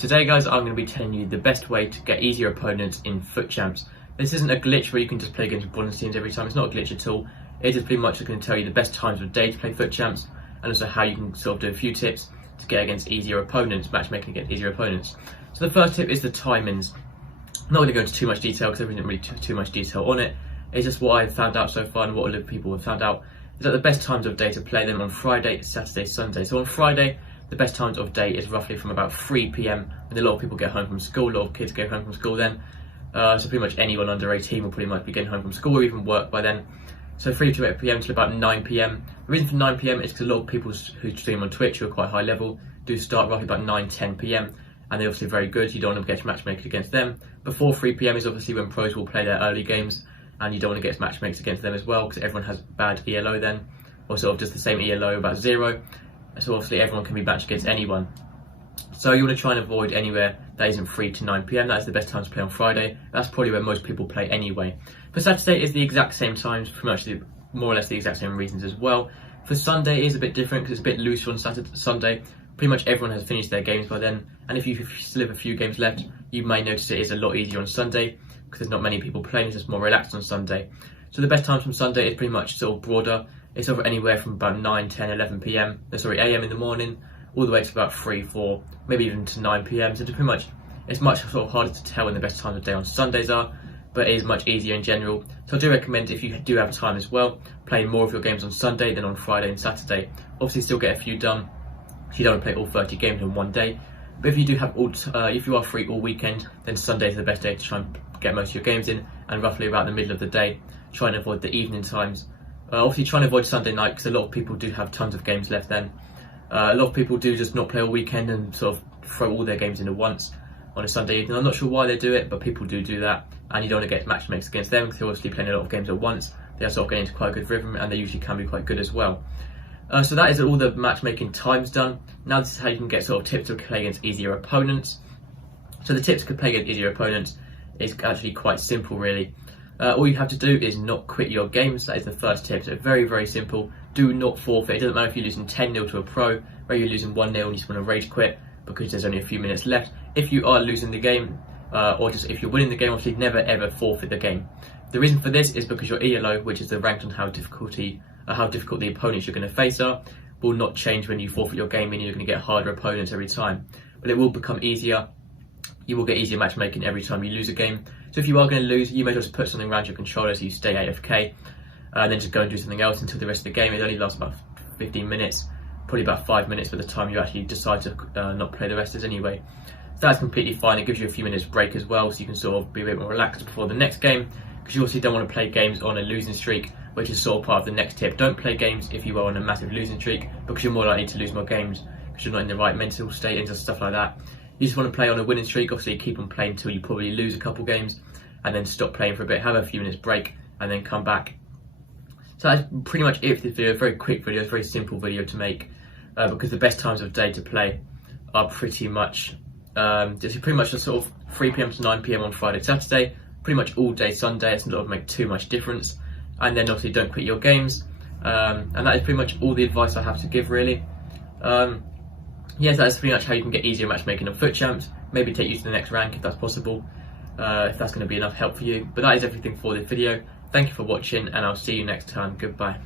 Today guys, I'm going to be telling you the best way to get easier opponents in FUT Champs. This isn't a glitch where you can just play against bronze teams every time. It's not a glitch at all. It is pretty much going to tell you the best times of day to play FUT Champs, and also how you can sort of do a few tips to get against easier opponents, matchmaking against easier opponents. So the first tip is the timings. I'm not going to go into too much detail because there isn't really too much detail on it. It's just what I've found out so far and what other people have found out is that the best times of day to play them on Friday, Saturday, Sunday. So on Friday, the best times of day is roughly from about 3 PM when a lot of people get home from school, a lot of kids get home from school then. So pretty much anyone under 18 will pretty much be getting home from school or even work by then. So 3 to 8 PM till about 9 PM. The reason for 9 PM is because a lot of people who stream on Twitch who are quite high level do start roughly about 9-10 PM, and they're obviously very good. You don't want to get matchmakers against them. Before 3 PM is obviously when pros will play their early games, and you don't want to get matchmakers against them as well because everyone has bad ELO then, or sort of just the same ELO, about 0. So obviously everyone can be matched against anyone. So you want to try and avoid anywhere that isn't 3 to 9 PM. That is the best time to play on Friday. That's probably where most people play anyway. For Saturday is the exact same times, pretty much more or less the exact same reasons as well. For Sunday it is a bit different because it's a bit looser on Sunday. Pretty much everyone has finished their games by then, and if you still have a few games left, you may notice it is a lot easier on Sunday because there's not many people playing. It's just more relaxed on Sunday. So the best times from Sunday is pretty much sort of broader. It's over anywhere from about 9, 10, 11 PM, AM in the morning, all the way to about 3, 4, maybe even to 9 PM. So it's pretty much, it's much sort of harder to tell when the best times of day on Sundays are, but it is much easier in general. So I do recommend, if you do have time as well, playing more of your games on Sunday than on Friday and Saturday. Obviously still get a few done, so you don't want to play all 30 games in one day. But if you do have if you are free all weekend, then Sunday is the best day to try and get most of your games in, and roughly about the middle of the day. Try and avoid the evening times. Obviously try and avoid Sunday night because a lot of people do have tons of games left then. A lot of people do just not play all weekend and sort of throw all their games in at once on a Sunday evening. I'm not sure why they do it, but people do that, and you don't want to get matchmakers against them because they're obviously playing a lot of games at once. They are sort of getting into quite a good rhythm, and they usually can be quite good as well. So that is all the matchmaking times done. Now this is how you can get sort of tips to play against easier opponents. So the tips to play against easier opponents is actually quite simple really. All you have to do is not quit your games. That is the first tip. So very, very simple. Do not forfeit. It doesn't matter if you're losing 10-0 to a pro, or you're losing 1-0 and you just want to rage quit because there's only a few minutes left. If you are losing the game, or just if you're winning the game, obviously never ever forfeit the game. The reason for this is because your ELO, which is the ranked on how difficult the opponents you're going to face are, will not change when you forfeit your game, meaning you're going to get harder opponents every time. But it will become easier. You will get easier matchmaking every time you lose a game. So if you are going to lose, you may just put something around your controller so you stay AFK, and then just go and do something else until the rest of the game. It only lasts about 15 minutes, probably about 5 minutes by the time you actually decide to not play the rest of it anyway. So that's completely fine. It gives you a few minutes break as well, so you can sort of be a bit more relaxed before the next game, because you also don't want to play games on a losing streak, which is sort of part of the next tip. Don't play games if you are on a massive losing streak, because you're more likely to lose more games because you're not in the right mental state and just stuff like that. You just want to play on a winning streak. Obviously keep on playing until you probably lose a couple games, and then stop playing for a bit, have a few minutes break, and then come back. So that's pretty much it for this video. Very quick video, very simple video to make, because the best times of day to play are pretty much just sort of 3 PM to 9 PM on Friday, Saturday, pretty much all day Sunday. It's not going to make too much difference. And then obviously don't quit your games, and that is pretty much all the advice I have to give really. Yes, that's pretty much how you can get easier matchmaking on FUT Champs. Maybe take you to the next rank if that's possible, if that's going to be enough help for you. But that is everything for this video. Thank you for watching, and I'll see you next time. Goodbye.